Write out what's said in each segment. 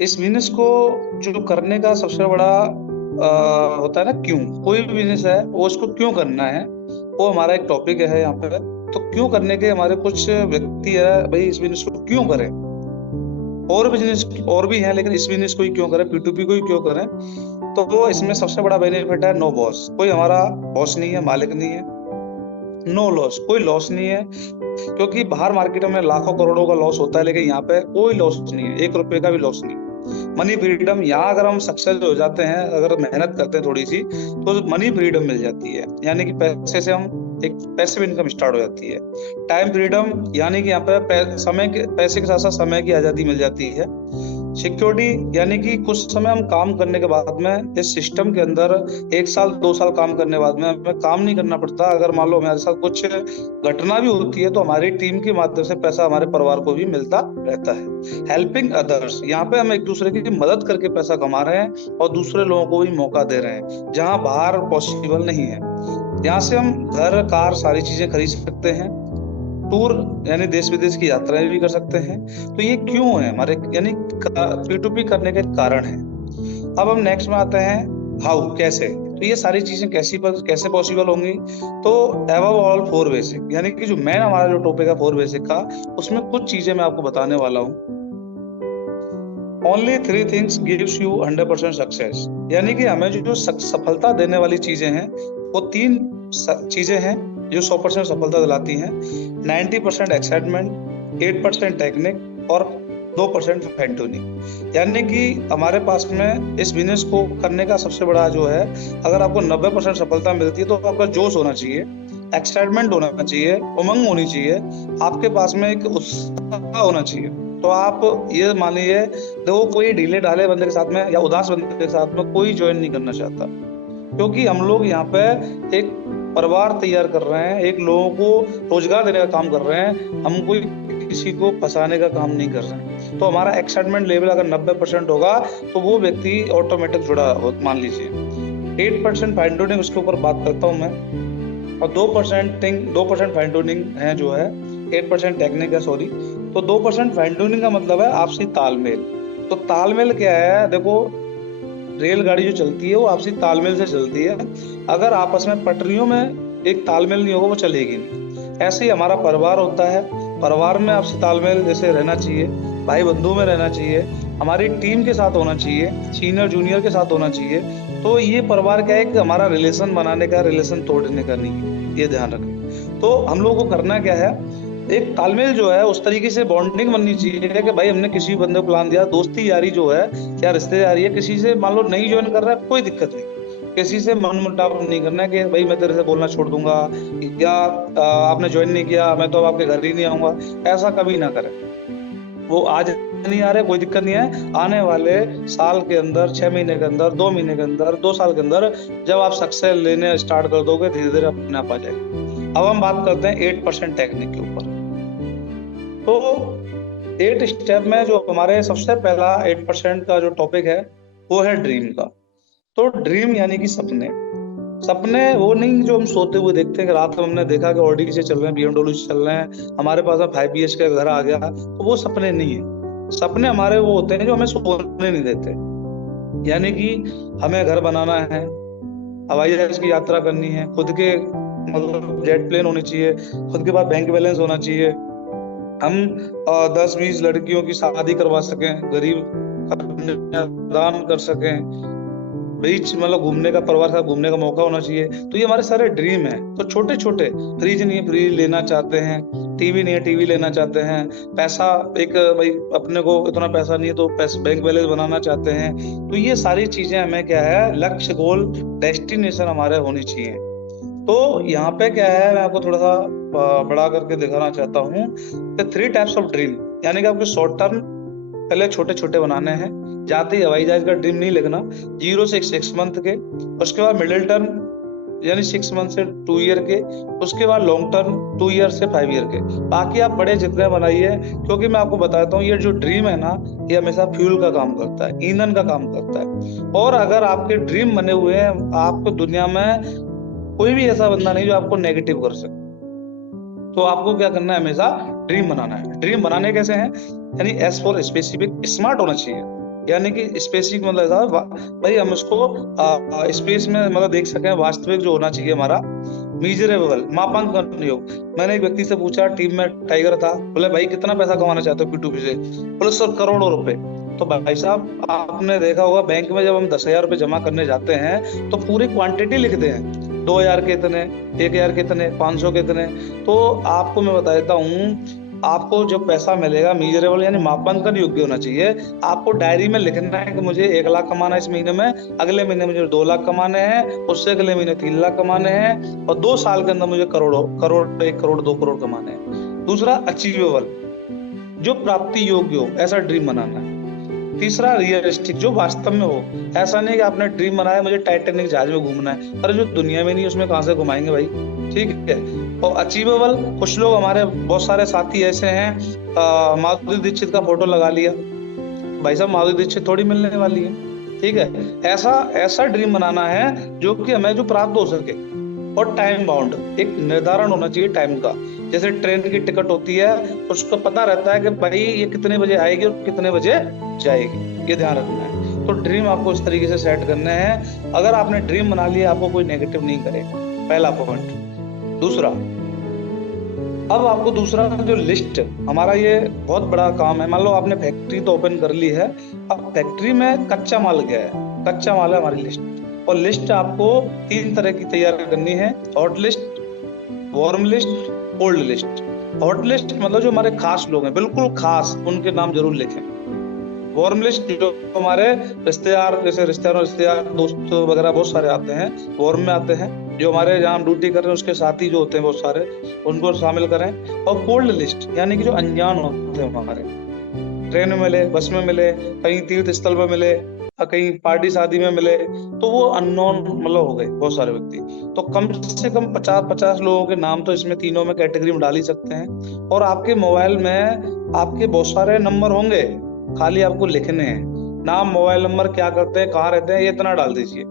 इस बिजनेस को जो करने का सबसे बड़ा होता है ना, क्यों कोई भी बिजनेस है वो उसको क्यों करना है, वो हमारा एक टॉपिक है यहाँ पे। तो क्यों करने के हमारे कुछ व्यक्ति है भाई, इस बिजनेस को क्यों करें। और बिजनेस और भी है, लेकिन इस बिजनेस को ही क्यों करें, P2P को ही क्यों करें। तो वो इसमें सबसे बड़ा बेनिफिट है, नो बॉस, कोई हमारा बॉस नहीं है, मालिक नहीं है। नो लॉस, कोई लॉस नहीं है। क्योंकि बाहर मार्केट में लाखों करोड़ों का लॉस होता है, लेकिन यहाँ पे कोई लॉस नहीं है, 1 रुपए का भी लॉस नहीं। मनी फ्रीडम, यहाँ अगर हम सक्सेस हो जाते हैं, अगर मेहनत करते हैं थोड़ी सी, तो मनी फ्रीडम मिल जाती है। यानी कि पैसे से हम एक पैसिव इनकम स्टार्ट हो जाती है। टाइम फ्रीडम, यानी कि यहाँ पे समय के, पैसे के साथ साथ समय की आजादी मिल जाती है। सिक्योरिटी, यानी कि कुछ समय हम काम करने के बाद में इस सिस्टम के अंदर 1 साल 2 साल काम करने के बाद में हमें काम नहीं करना पड़ता। अगर मान लो हमारे साथ कुछ घटना भी होती है तो हमारी टीम के माध्यम से पैसा हमारे परिवार को भी मिलता रहता है। हेल्पिंग अदर्स, यहाँ पे हम एक दूसरे की मदद करके पैसा कमा रहे हैं और दूसरे लोगों को भी मौका दे रहे हैं, जहाँ बाहर पॉसिबल नहीं है। यहाँ से हम घर कार सारी चीजें खरीद सकते हैं। टूर, यानी देश विदेश की यात्राएं भी कर सकते हैं। तो ये क्यों है हमारे, यानी P2P करने के कारण है। अब हम नेक्स्ट में आते हैं, हाउ, कैसे। तो ये सारी चीजें कैसे पॉसिबल होंगी। तो एबव ऑल 4 बेसिक, यानी कि जो मेन हमारा जो टॉपिक है 4 बेसिक का, उसमें कुछ चीजें मैं आपको बताने वाला हूँ। Only 3 things gives you 100% success, यानी कि हमें जो सफलता देने वाली चीजें हैं, वो 3 चीजें हैं जो 100% सफलता दिलाती हैं। 90% एक्साइटमेंट, 8% टेक्निक और 2% फाइन ट्यूनिंग। यानी कि हमारे पास में इस बिजनेस को करने का सबसे बड़ा जो है, अगर आपको 90% सफलता मिलती है तो आपका जोश होना चाहिए, एक्साइटमेंट होना चाहिए, उमंग होनी चाहिए, आपके पास में एक उत्साह होना चाहिए। तो आप ये मान लीजिए, देखो कोई ढीले ढाले बंदे के साथ में या उदास बंदे के साथ में कोई ज्वाइन नहीं करना चाहता। क्योंकि हम लोग यहाँ पे एक परिवार तैयार कर रहे हैं, एक लोगों को रोजगार देने का काम कर रहे हैं, हम कोई किसी को फंसाने का काम नहीं कर रहे हैं। तो हमारा एक्साइटमेंट लेवल अगर 90% होगा तो वो व्यक्ति ऑटोमेटिक जुड़ा हो, मान लीजिए। 8% फाइन ट्यूनिंग, उसके ऊपर बात करता हूँ मैं। और 2% फाइन ट्यूनिंग है जो है, 8% टेक्निक है, सॉरी। तो 2% फाइन ट्यूनिंग का मतलब है आपसी तालमेल। तो तालमेल क्या है, देखो रेलगाड़ी जो चलती है वो आपसी तालमेल से चलती है। अगर आपस में पटरियों में एक तालमेल नहीं होगा वो चलेगी नहीं। ऐसे ही हमारा परिवार होता है, परिवार में आपसी तालमेल जैसे रहना चाहिए, भाई बंधु में रहना चाहिए, हमारी टीम के साथ होना चाहिए, सीनियर जूनियर के साथ होना चाहिए। तो ये परिवार क्या है कि हमारा रिलेशन बनाने का, रिलेशन तोड़ने का नहीं है, ये ध्यान रखें। तो हम लोगों को करना क्या है, एक तालमेल जो है उस तरीके से बॉन्डिंग बननी चाहिए कि भाई हमने किसी बंदे को प्लान दिया, दोस्ती यारी जो है, क्या रिश्तेदारी है, किसी से मान लो नहीं ज्वाइन कर रहा है कोई दिक्कत नहीं, किसी से मन मुटाव नहीं करना है कि भाई मैं तेरे से बोलना छोड़ दूंगा, या आपने ज्वाइन नहीं किया मैं तो अब आपके घर ही नहीं आऊंगा। ऐसा कभी ना करें। वो आज नहीं आ रहे कोई दिक्कत नहीं है, आने वाले साल के अंदर, 6 महीने के अंदर, 2 महीने के अंदर, 2 साल के अंदर जब आप सक्सेस लेने स्टार्ट कर दोगे, धीरे धीरे अपने आप आ जाएगी। अब हम बात करते हैं 8% टेक्निक के ऊपर। तो 8 स्टेप में जो हमारे सबसे पहला 8% का जो टॉपिक है वो है ड्रीम का। तो ड्रीम यानी कि सपने। सपने वो नहीं जो हम सोते हुए देखते हैं कि रात में हमने देखा कि ऑडी से चल रहे हैं, BMW से चल रहे हैं, हमारे पास में 5 BHK का घर आ गया, तो वो सपने नहीं है। सपने हमारे वो होते हैं जो हमें सोने नहीं देते। यानी कि हमें घर बनाना है, हवाई जहाज की यात्रा करनी है, खुद के मतलब जेट प्लेन होनी चाहिए, खुद के पास बैंक बैलेंस होना चाहिए, हम 10-20 लड़कियों की शादी करवा सकें, गरीब दान कर सकें, बीच मतलब घूमने का, परिवार के साथ घूमने का मौका होना चाहिए। तो ये हमारे सारे ड्रीम है। तो छोटे छोटे, फ्रिज नहीं है फ्रिज लेना चाहते हैं, टीवी नहीं है टीवी लेना चाहते हैं, पैसा एक भाई अपने को इतना पैसा नहीं है तो पैसा बैंक बैलेंस बनाना चाहते हैं। तो ये सारी चीजें हमें क्या है, लक्ष्य, गोल, डेस्टिनेशन हमारे होनी चाहिए। तो यहाँ पे क्या है, मैं आपको थोड़ा सा बड़ा करके दिखाना चाहता हूँ कि 3 टाइप्स ऑफ ड्रीम। यानी कि आपको शॉर्ट टर्म पहले छोटे छोटे बनाने हैं, जाते ही हवाई जहाज का ड्रीम नहीं लिखना, 0 से 6 मंथ के। उसके बाद मिडिल टर्म यानी 6 मंथ से 2 ईयर के। उसके बाद लॉन्ग टर्म 2 ईयर से 5 ईयर के। बाकी आप बड़े जितने बनाइए, क्योंकि मैं आपको बताता हूँ ये जो ड्रीम है ना, ये हमेशा फ्यूल का काम करता है, ईंधन का काम करता है। और अगर आपके ड्रीम बने हुए हैं, आपको दुनिया में कोई भी ऐसा बंदा नहीं जो आपको नेगेटिव कर सके। तो आपको क्या करना है, हमेशा ड्रीम बनाना है। ड्रीम बनाने कैसे हैं, यानी एस फॉर स्पेसिफिक, स्मार्ट होना चाहिए। यानी कि स्पेसिफिक मतलब था भाई हम उसको स्पेस में मतलब देख सकें, वास्तविक जो होना चाहिए हमारा, मीजरेबल मापांकन योग। मैंने एक व्यक्ति से पूछा, टीम में टाइगर था, बोले भाई कितना पैसा कमाना चाहते हो P2P से? बोले सर करोड़ों रुपए। तो भाई साहब आपने देखा होगा बैंक में जब हम 10,000 रुपये जमा करने जाते हैं तो पूरी क्वांटिटी लिखते हैं, 2,000 के इतने, 1,000 के इतने, 500 के इतने। तो आपको मैं बता देता हूँ, आपको जो पैसा मिलेगा मीजरेबल यानी मापांकन योग्य होना चाहिए। आपको डायरी में लिखना है कि मुझे 1 लाख कमाना है इस महीने में, अगले महीने मुझे 2 लाख कमाने हैं, उससे अगले महीने 3 लाख कमाने हैं, और 2 साल के अंदर मुझे करोड़ों करोड़ 1 करोड़ 2 करोड़ कमाने हैं। दूसरा अचीवेबल, जो प्राप्ति योग्य हो, ऐसा ड्रीम बनाना है। तीसरा रियलिस्टिक, जो वास्तव में हो। ऐसा नहीं कि आपने ड्रीम बनाया मुझे टाइटैनिक जहाज में घूमना है, अरे जो दुनिया में नहीं उसमें कहां से घुमाएंगे भाई, ठीक है। और अचीवेबल, कुछ लोग हमारे बहुत सारे साथी ऐसे हैं, माधुरी दीक्षित का फोटो लगा लिया, भाई साहब माधुरी दीक्षित थोड़ी मिलने वाली है, ठीक है। ऐसा ऐसा ड्रीम बनाना है जो कि हमें जो प्राप्त हो सके। और टाइम बाउंड, एक निर्धारण होना चाहिए टाइम का। जैसे ट्रेन की टिकट होती है, उसको पता रहता है कि भाई ये कितने बजे आएगी और कितने बजे जाएगी, ये ध्यान रखना है। तो ड्रीम आपको इस तरीके से सेट करने हैं। अगर आपने ड्रीम बना लिया, आपको कोई नेगेटिव नहीं करेगा, पहला पॉइंट। दूसरा, अब आपको दूसरा जो लिस्ट, हमारा ये बहुत बड़ा काम है। मान लो आपने फैक्ट्री तो ओपन कर ली है, अब फैक्ट्री में कच्चा माल क्या है, कच्चा माल है हमारी लिस्ट। और लिस्ट आपको 3 तरह की तैयार करनी है, hot list, warm list, cold list. Hot list मतलब जो हमारे खास लोग हैं, बिल्कुल खास, उनके नाम जरूर लिखें। वार्म लिस्ट जो हमारे रिश्तेदार, जैसे रिश्तेदार दोस्त वगैरह बहुत सारे आते हैं, वार्म में आते हैं। जो हमारे जहाँ हम ड्यूटी कर रहे हैं उसके साथी जो होते हैं बहुत सारे, उनको शामिल करें। और कोल्ड लिस्ट यानी कि जो अनजान होते हैं हमारे, ट्रेन में मिले, बस में मिले, कहीं तीर्थ स्थल में मिले, कहीं पार्टी शादी में मिले, तो वो अननोन मतलब हो गए बहुत सारे व्यक्ति। तो कम से कम 50-50 लोगों के नाम तो इसमें तीनों में कैटेगरी में डाल ही सकते हैं। और आपके मोबाइल में आपके बहुत सारे नंबर होंगे, खाली आपको लिखने हैं नाम, मोबाइल नंबर, क्या करते हैं, कहाँ रहते हैं, ये इतना डाल दीजिए।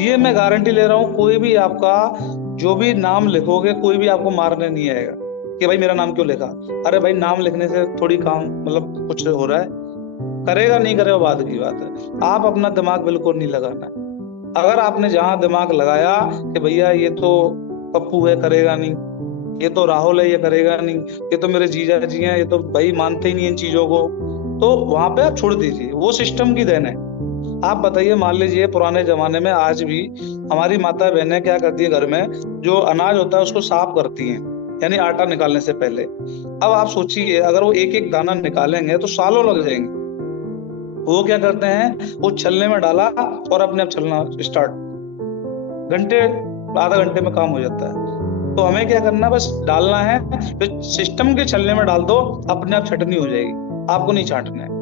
ये मैं गारंटी ले रहा हूँ, कोई भी आपका जो भी नाम लिखोगे, कोई भी आपको मारने नहीं आएगा कि भाई मेरा नाम क्यों लिखा। अरे भाई नाम लिखने से थोड़ी काम मतलब कुछ हो रहा है, करेगा नहीं करेगा बाद की बात है। आप अपना दिमाग बिल्कुल नहीं लगाना है। अगर आपने जहां दिमाग लगाया कि भैया ये तो पप्पू है करेगा नहीं, ये तो राहुल है ये करेगा नहीं, ये तो मेरे जीजा जी हैं ये तो भाई मानते ही नहीं इन चीजों को, तो वहां पे आप छोड़ दीजिए, वो सिस्टम की देन है। आप बताइए, मान लीजिए पुराने जमाने में, आज भी हमारी माता बहनें क्या करती है, घर में जो अनाज होता है उसको साफ करती हैं, यानी आटा निकालने से पहले। अब आप सोचिए अगर वो एक एक दाना निकालेंगे तो सालों लग जाएंगे। वो क्या करते हैं, वो छलने में डाला और अपने आप छलना स्टार्ट, घंटे आधा घंटे में काम हो जाता है। तो हमें क्या करना है, बस डालना है, तो सिस्टम के छलने में डाल दो, अपने आप छटनी हो जाएगी, आपको नहीं छांटना है।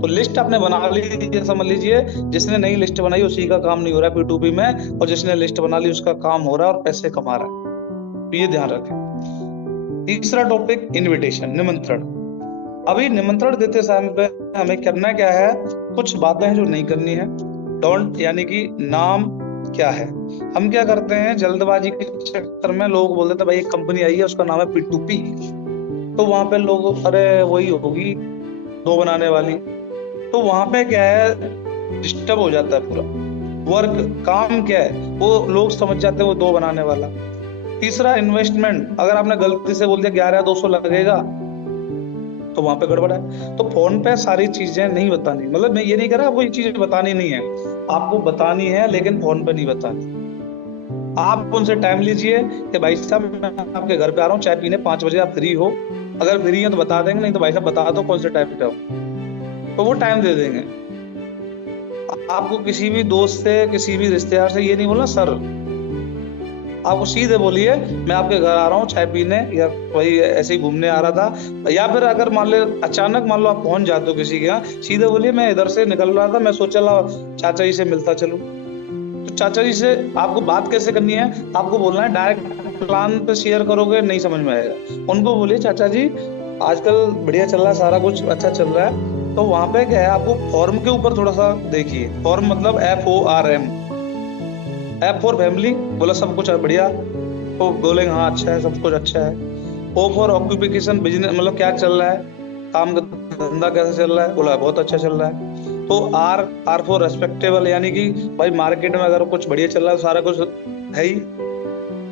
तो लिस्ट आपने बना ली, समझ लीजिए जिसने नई लिस्ट बनाई उसी का काम नहीं हो रहा है P2P में, और जिसने लिस्ट बना ली उसका काम हो रहा है और पैसे कमा रहा है। तो ये ध्यान रखें। तीसरा टॉपिक, इनविटेशन, निमंत्रण। अभी निमंत्रण देते समय पे हमें करना क्या है, कुछ बातें हैं जो नहीं करनी है। डोंट यानी कि नाम क्या है। हम क्या करते हैं, जल्दबाजी के चक्कर में लोग बोल देते हैं भाई एक कंपनी आई है उसका नाम है P2P, तो वहां पे लोग अरे वही होगी दो बनाने वाली, तो वहां पे क्या है, डिस्टर्ब हो जाता है पूरा वर्क, काम क्या है वो लोग समझ जाते हैं वो दो बनाने वाला। तीसरा, इन्वेस्टमेंट, अगर आपने गलती से बोल दिया 11,200 लगेगा तो वहां पे गड़बड़ है। तो फोन पे सारी चीजें नहीं बतानी, मतलब मैं ये नहीं कह रहा आपको ये चीजें बतानी नहीं है, आपको बतानी है लेकिन फोन पे नहीं बतानी। आप उनसे टाइम लीजिए कि भाई साहब मैं आपके घर पे आ रहा हूँ चाय पीने, 5 बजे आप फ्री हो, अगर फ्री है तो बता देंगे, नहीं तो भाई साहब बता दो कौन से टाइम पे हो, तो वो टाइम दे देंगे। आपको किसी भी दोस्त से, किसी भी रिश्तेदार से ये नहीं बोलना सर, आपको सीधे बोलिए मैं आपके घर आ रहा हूँ चाय पीने, या वही ऐसे ही घूमने आ रहा था। या फिर अगर मान लो अचानक मान लो आप पहुंच जाते हो किसी के यहाँ, सीधे बोलिए मैं इधर से निकल रहा था, मैं सोचा ला चाचा जी से मिलता चलूं। तो चाचा जी से आपको बात कैसे करनी है, आपको बोलना है, डायरेक्ट प्लान पे शेयर करोगे नहीं समझ में आएगा। उनको बोलिए चाचा जी आजकल बढ़िया चल रहा है, सारा कुछ अच्छा चल रहा है। तो वहां पे क्या है, आपको फॉर्म के ऊपर थोड़ा सा देखिए, फॉर्म मतलब FORM, F फॉर फैमिली, बोला सब कुछ है बढ़िया, तो बोलेंगे हाँ अच्छा है सब कुछ अच्छा है। O फॉर ऑक्यूपेशन, बिजनेस मतलब क्या चल रहा है, काम धंधा कैसा चल रहा है? बोला बहुत अच्छा चल रहा है। तो आर आर फॉर रेस्पेक्टेबल, यानी कि भाई मार्केट में अगर कुछ बढ़िया चल रहा है तो सारा कुछ है ही।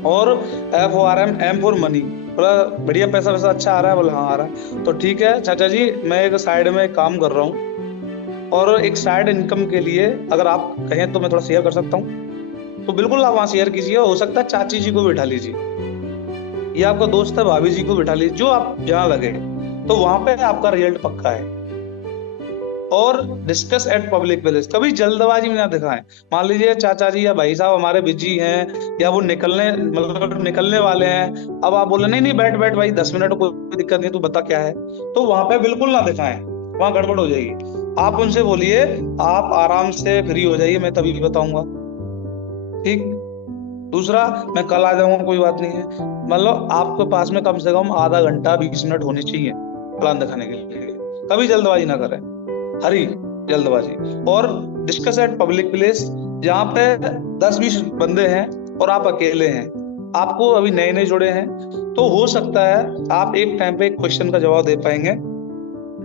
और F O R M, M for money, बोला बढ़िया पैसा वैसा अच्छा आ रहा है? बोला हाँ आ रहा है। तो ठीक है चाचा जी, मैं एक साइड में काम कर रहा हूँ और एक साइड इनकम के लिए अगर आप कहें तो मैं थोड़ा शेयर कर सकता हूँ। तो बिल्कुल आप वहाँ शेयर कीजिए, हो सकता है चाची जी को बिठा लीजिए, या आपका दोस्त है भाभी जी को बिठा लीजिए, जो आप जहाँ लगे, तो वहां पे आपका रिजल्ट पक्का है। और डिस्कस एट पब्लिक प्लेस, कभी जल्दबाजी में ना दिखाएं। मान लीजिए चाचा जी या भाई साहब हमारे बिजी हैं या वो निकलने मतलब निकलने वाले हैं, अब आप बोले नहीं नहीं बैठ बैठ भाई 10 मिनट, कोई दिक्कत नहीं, तू बता क्या है, तो वहां पे बिल्कुल ना दिखाएं, वहां गड़बड़ हो जाएगी। आप उनसे बोलिए आप आराम से फ्री हो जाइए, मैं तभी बताऊंगा। ठीक। दूसरा, मैं कल आ जाऊंगा, कोई बात नहीं है। मतलब आपके पास में कम से कम आधा घंटा 20 मिनट होनी चाहिए प्लान दिखाने के लिए। कभी जल्दबाजी ना करें, हरी जल्दबाजी। और डिस्कस एट पब्लिक प्लेस, जहाँ पे 10-20 बंदे हैं और आप अकेले हैं, आपको अभी नए नए जुड़े हैं, तो हो सकता है आप एक टाइम पे एक क्वेश्चन का जवाब दे पाएंगे,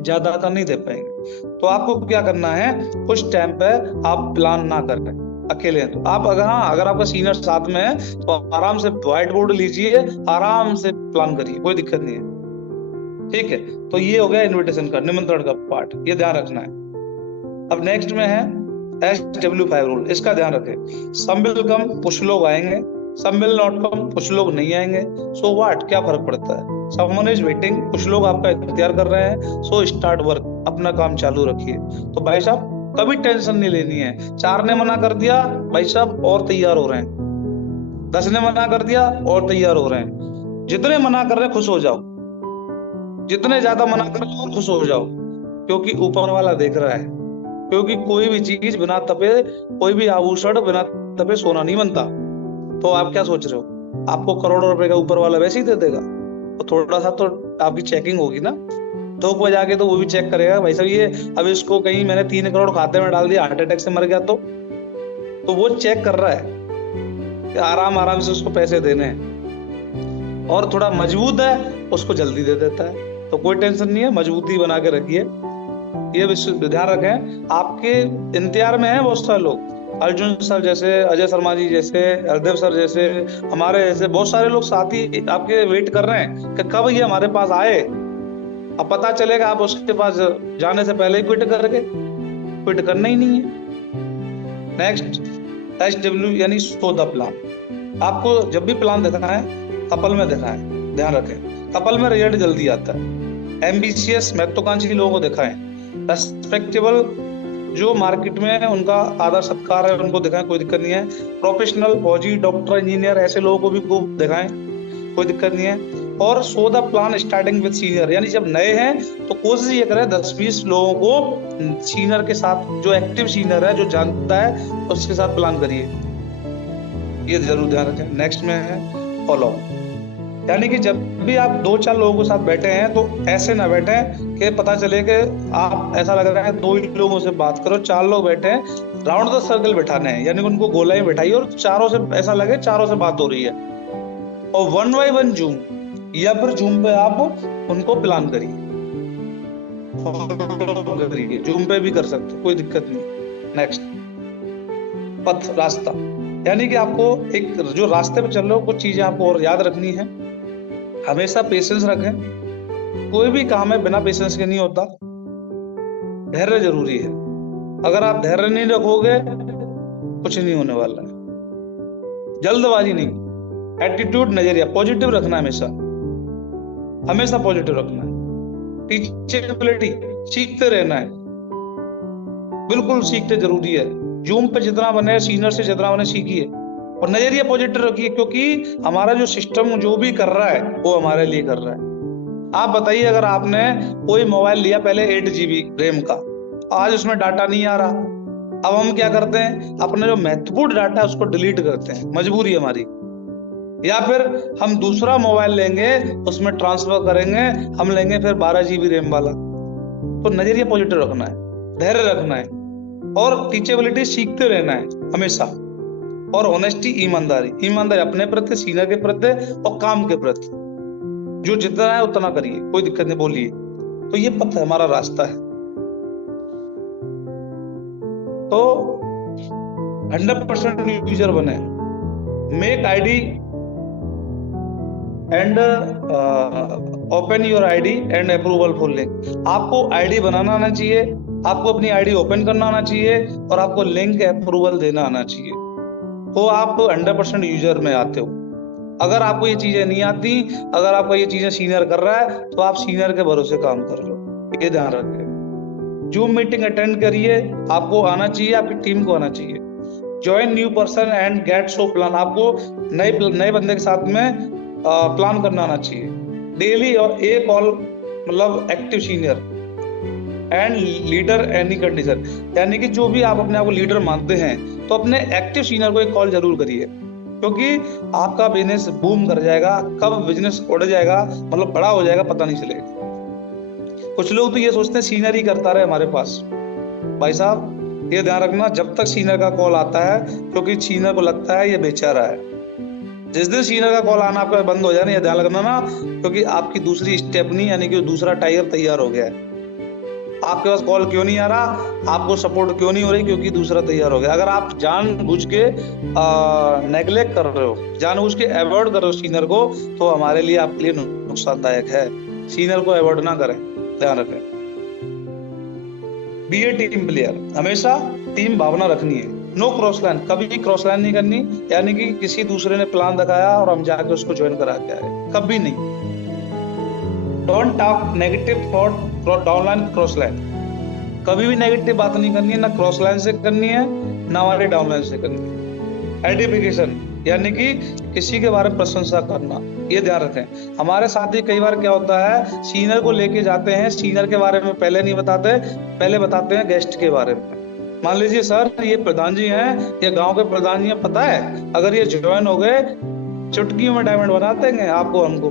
ज्यादा का नहीं दे पाएंगे। तो आपको क्या करना है, कुछ टाइम पे आप प्लान ना करें, अकेले हैं तो आप अगर, हाँ अगर आपका सीनियर साथ में है तो आराम से व्हाइट बोर्ड लीजिए, आराम से प्लान करिए, कोई दिक्कत नहीं है। ठीक है। तो ये हो गया इनविटेशन का, निमंत्रण का पार्ट, ये ध्यान रखना है। अब नेक्स्ट में है SW5 रूल, इसका ध्यान रखें। सम विल कम, कुछ लोग आएंगे, सम विल नॉट कम, कुछ लोग नहीं आएंगे, सो व्हाट, क्या फर्क पड़ता है। समवन इज वेटिंग, कुछ लोग आपका इंतजार कर रहे हैं, सो स्टार्ट वर्क, अपना काम चालू रखिए। तो भाई साहब कभी टेंशन नहीं लेनी है। 4 ने मना कर दिया भाई साहब और तैयार हो रहे हैं, 10 ने मना कर दिया और तैयार हो रहे हैं। जितने मना कर रहे हैं खुश हो जाओ, जितने ज्यादा मना कर रहे हो खुश हो जाओ, क्योंकि ऊपर वाला देख रहा है। क्योंकि कोई भी चीज बिना तपे, कोई भी आभूषण बिना तपे सोना नहीं बनता। तो आप क्या सोच रहे हो, आपको करोड़ों रुपए का ऊपर वाला वैसे ही दे देगा? तो थोड़ा सा तो आपकी चेकिंग होगी ना, तो ऊपर जाके तो वो भी चेक करेगा भाई साहब, ये अब इसको कहीं मैंने 3 करोड़ खाते में डाल दिया, हार्ट अटैक से मर गया तो वो चेक कर रहा है कि आराम आराम से उसको पैसे देने हैं। और थोड़ा मजबूत है उसको जल्दी दे देता है। तो कोई टेंशन नहीं है, मजबूती बना के रखिए। ये ध्यान रखें, आपके इंतजार में है बहुत सारे लोग, अर्जुन सर जैसे, अजय शर्मा जी जैसे, हरदेव सर जैसे, हमारे जैसे बहुत सारे लोग साथी आपके वेट कर रहे हैं कि कब ये हमारे पास आए। अब पता चलेगा आप उसके पास जाने से पहले ही क्विट करके, क्विट करना ही नहीं है। नेक्स्ट, SW यानी सो द प्लान। आपको जब भी प्लान दिखाना है कपल में दिखाएं, ध्यान रखें कपल में रिजल्ट जल्दी आता है। एम्बिशियस महत्वाकांक्षी लोगों को दिखाएं, रेस्पेक्टेबल जो मार्केट में उनका आदर सत्कार है उनको दिखाएं, कोई दिक्कत नहीं है। प्रोफेशनल, फौजी, डॉक्टर, इंजीनियर ऐसे लोगों को भी खूब दिखाएं, कोई दिक्कत नहीं है। और so the plan starting with senior, यानी जब नए हैं तो कोशिश ये करें 10-20 लोगों को सीनियर के साथ, जो एक्टिव सीनियर है जो जानता है उसके साथ प्लान करिए, ये जरूर ध्यान रखें। नेक्स्ट में है फॉलो, यानी कि जब भी आप 2-4 लोगों के साथ बैठे हैं तो ऐसे ना बैठे कि पता चले कि आप, ऐसा लग रहा है 2 ही लोगों से बात करो, 4 लोग बैठे हैं, राउंड द सर्कल बैठाने हैं, यानी उनको गोला ही बैठाइए और चारों से ऐसा लगे चारों से बात हो रही है। और 1 by 1 जूम, या फिर जूम पे आप उनको प्लान करिए, जूम पे भी कर सकते, कोई दिक्कत नहीं। नेक्स्ट, पथ, रास्ता, यानी कि आपको एक जो रास्ते पे चल रहे हो कुछ चीजें आपको और याद रखनी है। हमेशा पेशेंस रखें, कोई भी काम है बिना पेशेंस के नहीं होता। धैर्य जरूरी है, अगर आप धैर्य नहीं रखोगे कुछ नहीं होने वाला है। जल्दबाजी नहीं, एटीट्यूड, नजरिया पॉजिटिव रखना, हमेशा हमेशा पॉजिटिव रखना है। टीचेबिलिटी, सीखते रहना है, बिल्कुल सीखते जरूरी है। जूम पे जितना बने, सीनियर से जितना बने सीखिए, और नजरिया पॉजिटिव रखिए, क्योंकि हमारा जो सिस्टम जो भी कर रहा है वो हमारे लिए कर रहा है। आप बताइए, अगर आपने कोई मोबाइल लिया पहले 8 GB रैम का, आज उसमें डाटा नहीं आ रहा, अब हम क्या करते हैं, अपने जो महत्वपूर्ण डाटा है उसको डिलीट करते हैं, मजबूरी है हमारी। या फिर हम दूसरा मोबाइल लेंगे, उसमें ट्रांसफर करेंगे, हम लेंगे फिर 12 GB रैम वाला। तो नजरिया पॉजिटिव रखना है, धैर्य रखना है, और टीचेबिलिटी, सीखते रहना है हमेशा। और ऑनेस्टी, ईमानदारी, ईमानदारी अपने प्रति, सीनियर के प्रति और काम के प्रति, जो जितना है उतना करिए, कोई दिक्कत नहीं, बोलिए। तो ये पथ है, हमारा रास्ता है। तो 100% यूजर बने, make ID and open your ID and approval full link. आपको आईडी बनाना आना चाहिए, आपको अपनी आईडी ओपन करना आना चाहिए, और आपको लिंक अप्रूवल देना आना चाहिए, तो आप 100% यूजर में आते हो। अगर आपको ये चीजें नहीं आती, अगर आपको ये चीजें सीनियर कर रहा है, तो आप सीनियर के भरोसे काम कर लो, ये ध्यान रखें। जूम मीटिंग अटेंड करिए, आपको आना चाहिए, आपकी टीम को आना चाहिए। Join new person and get show plan, आपको नए बंदे के साथ में प्लान करना आना चाहिए। डेली और एक कॉल, मतलब active senior and leader any condition, यानी कि जो भी आप अपने आप को लीडर मानते हैं, तो अपने एक्टिव सीनियर को एक कॉल जरूर करिए, क्योंकि आपका बिजनेस बूम कर जाएगा। कब बिजनेस उड़ जाएगा, मतलब बड़ा हो जाएगा, पता नहीं चलेगा। कुछ लोग तो ये सोचते हैं सीनियर ही करता रहे हमारे पास। भाई साहब ये ध्यान रखना, जब तक सीनियर का कॉल आता है, क्योंकि सीनियर को लगता है ये बेचारा है। जिस दिन सीनियर का कॉल आना आपका बंद हो जाए ना, ये ध्यान रखना ना, क्योंकि आपकी दूसरी स्टेपनी यानी कि दूसरा टाइगर तैयार हो गया है। आपके पास कॉल क्यों नहीं आ रहा, आपको सपोर्ट क्यों नहीं हो रही, क्योंकि दूसरा तैयार हो गया। अगर आप जानबूझ के नेग्लेक्ट कर रहे हो, जानबूझ के अवॉइड कर रहे हो सीनियर को, तो हमारे लिए, आपके लिए नुकसानदायक है। सीनियर को अवॉइड ना करें, ध्यान रखें। बी ए टीम प्लेयर, हमेशा टीम भावना रखनी है। नो क्रॉस लाइन, कभी भी क्रॉस लाइन नहीं करनी, यानी कि किसी दूसरे ने प्लान दिखाया और हम जाके उसको ज्वाइन करा के आए, कभी नहीं। Don't talk negative thought downline cross line, कभी भी नेगेटिव बात नहीं करनी है, ना क्रॉस लाइन से करनी है, ना हमारे डाउनलाइन से करनी है। एडिफिकेशन, यानी कि किसी के बारे में प्रशंसा करना, ये ध्यान रखें। हमारे साथ ही कई बार क्या होता है, सीनियर को लेके जाते हैं, सीनियर के बारे में पहले नहीं बताते, पहले बताते हैं गेस्ट के बारे में। मान लीजिए सर ये प्रधान जी हैं, ये गांव के प्रधान जी हैं, पता है अगर ये ज्वाइन हो गए, चुटकी में डायमंड बना देंगे आपको, हमको।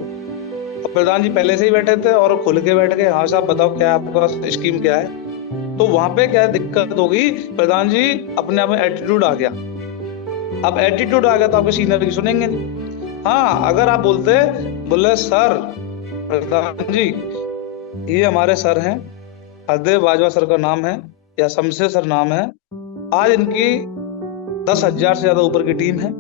अब प्रधान जी पहले से ही बैठे थे और खुल के बैठ गए, हाँ साहब बताओ क्या आपका स्कीम क्या है। तो वहां पे क्या दिक्कत होगी, प्रधान जी अपने आप में एटीट्यूड आ गया। अब एटीट्यूड आ गया तो आपके सीनियर की सुनेंगे नहीं। हाँ, अगर आप बोले सर प्रधान जी ये हमारे सर हैं, हरदेव बाजवा सर का नाम है, या शमशेर सर नाम है, आज इनकी 10,000 से ज्यादा ऊपर की टीम है।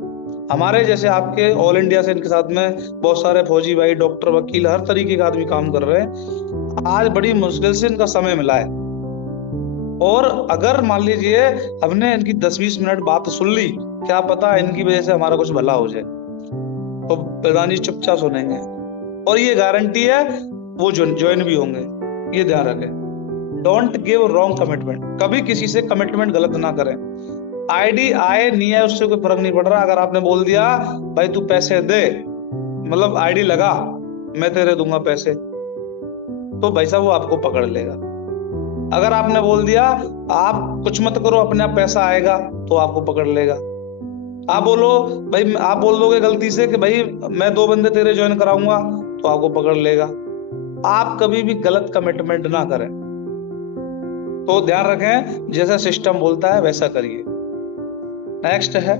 हमारे जैसे आपके ऑल इंडिया से इनके साथ में बहुत सारे फौजी भाई, डॉक्टर, वकील, हर तरीके के आदमी काम कर रहे हैं। आज बड़ी मुश्किल से इनका समय मिला है, और अगर मान लीजिए हमने इनकी 10-20 मिनट बात सुन ली, क्या पता इनकी वजह से हमारा कुछ भला हो जाए, तो प्रधान जी चुपचाप सुनेंगे, और ये गारंटी है वो ज्वाइन भी होंगे, ये ध्यान रखें। डोंट गिव रॉन्ग कमिटमेंट, कभी किसी से कमिटमेंट गलत ना करें। आईडी आए नहीं है उससे कोई फर्क नहीं पड़ रहा। अगर आपने बोल दिया भाई तू पैसे दे, मतलब आईडी लगा, मैं तेरे दूंगा पैसे, तो भाई साहब वो आपको पकड़ लेगा। अगर आपने बोल दिया आप कुछ मत करो, अपने आप पैसा आएगा, तो आपको पकड़ लेगा। आप बोलो भाई, आप बोल दोगे गलती से कि भाई मैं 2 बंदे तेरे ज्वाइन कराऊंगा, तो आपको पकड़ लेगा। आप कभी भी गलत कमिटमेंट ना करें, तो ध्यान रखें, जैसा सिस्टम बोलता है वैसा करिए। नेक्स्ट है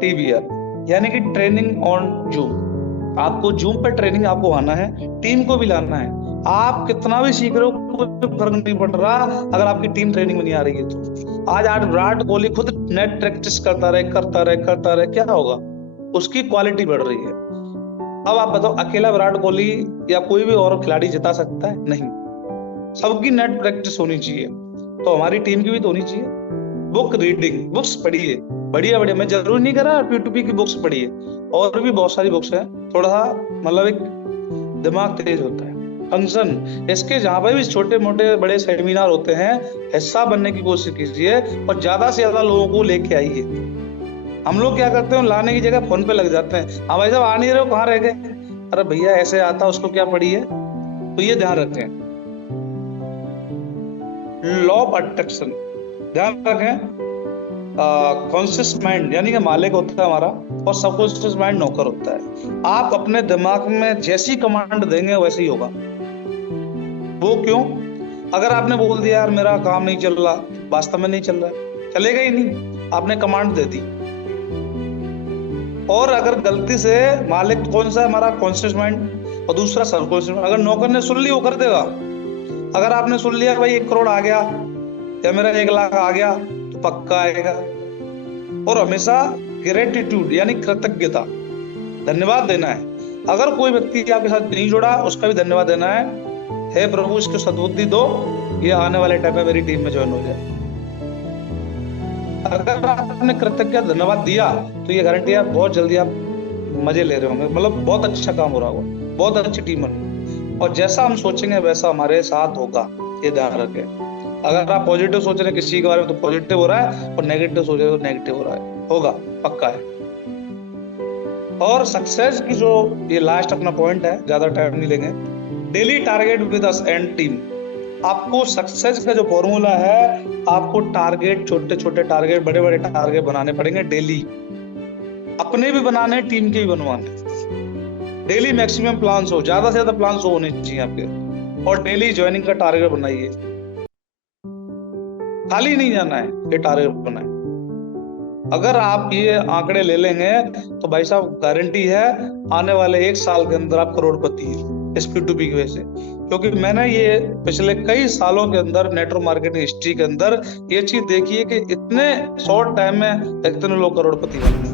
टीबीआर, यानी कि ट्रेनिंग ऑन जूम। आपको जूम पे ट्रेनिंग आपको आना है, टीम को भी लाना है। आप कितना भी सीख रहे हो कोई फर्क नहीं पड़ रहा अगर आपकी टीम ट्रेनिंग में नहीं आ रही है तो। आज विराट कोहली खुद नेट प्रैक्टिस करता रहे, क्या होगा, उसकी क्वालिटी बढ़ रही है। अब आप बताओ अकेला विराट कोहली या कोई भी और खिलाड़ी जिता सकता है? नहीं, सबकी नेट प्रैक्टिस होनी चाहिए, तो हमारी टीम की भी तो होनी चाहिए। बुक रीडिंग, बुक्स पढ़िए, बढ़िया, मैं जरूरी नहीं कर रहा P2P की बुक्स पढ़िए, और भी बहुत सारी बुक्स हैं, थोड़ा सा मतलब एक दिमाग तेज होता है। फंक्शन, इसके जहां पर भी छोटे मोटे बड़े सेमिनार होते हैं, हिस्सा बनने की कोशिश कीजिए और ज्यादा से ज्यादा लोगों को लेके आइए। हम लोग क्या करते हैं, लाने की जगह फोन पे लग जाते हैं, हाँ भाई साहब आ नहीं रहे हो, कहाँ रह गए, अरे भैया ऐसे आता उसको क्या पड़ी है, तो ये ध्यान रखें। लॉ ऑफ अट्रैक्शन, ध्यान रखें। कॉन्शियस माइंड यानी कि मालिक होता है हमारा, और सबकॉन्शियस माइंड नौकर होता है। आप अपने दिमाग में जैसी कमांड देंगे वैसे ही होगा। वो क्यों? अगर आपने बोल दिया यार मेरा काम नहीं चल रहा, वास्तव में नहीं चल रहा, चलेगा ही नहीं, आपने कमांड दे दी। और अगर गलती से, मालिक कौन सा है हमारा? कॉन्शियस माइंड, और दूसरा सबकॉन्शियस माइंड, अगर नौकर ने सुन ली वो कर देगा, अगर आपने सुन लिया भाई 1 करोड़ आ गया या मेरा 1 लाख आ गया, तो पक्का आएगा। और हमेशा ग्रेटिट्यूड यानी कृतज्ञता, धन्यवाद देना है। अगर कोई व्यक्ति आपके साथ नहीं जुड़ा, उसका भी धन्यवाद देना है। हे प्रभु, इसको सद्बुद्धि दो, ये आने वाले टाइम में मेरी टीम में ज्वाइन हो जाए। अगर आपने कृतज्ञता धन्यवाद दिया तो ये गारंटी है बहुत जल्दी आप मजे ले रहे होंगे, मतलब बहुत अच्छा काम हो रहा होगा, बहुत अच्छी टीम बनी। और जैसा हम सोचेंगे वैसा हमारे साथ होगा, ये ध्यान रखें। अगर आप पॉजिटिव सोच रहे हैं किसी के बारे में तो पॉजिटिव हो रहा है, और नेगेटिव सोच रहे हो तो नेगेटिव हो रहा है, होगा, पक्का है। और सक्सेस की जो ये लास्ट अपना पॉइंट है, ज्यादा टाइम नहीं लेंगे। Daily target with us and team. आपको सक्सेस का जो फॉर्मूला है, आपको टारगेट, छोटे छोटे टारगेट, बड़े बड़े टारगेट बनाने पड़ेंगे डेली। अपने भी बनाने, टीम के भी बनवाने। डेली मैक्सिमम प्लान्स हो, ज्यादा से ज्यादा प्लान्स होने चाहिए आपके। और डेली ज्वाइनिंग का टारगेट बनाइए, खाली नहीं जाना है, ये टारगेट बनाए। अगर आप ये आंकड़े ले लेंगे तो भाई साहब गारंटी है आने वाले 1 साल के अंदर आप करोड़पति हैं इस P2P की वजह से। क्योंकि मैंने ये पिछले कई सालों के अंदर नेटवर्क मार्केटिंग हिस्ट्री के अंदर ये चीज देखी है कि इतने शॉर्ट टाइम में इतने लोग करोड़पति बने।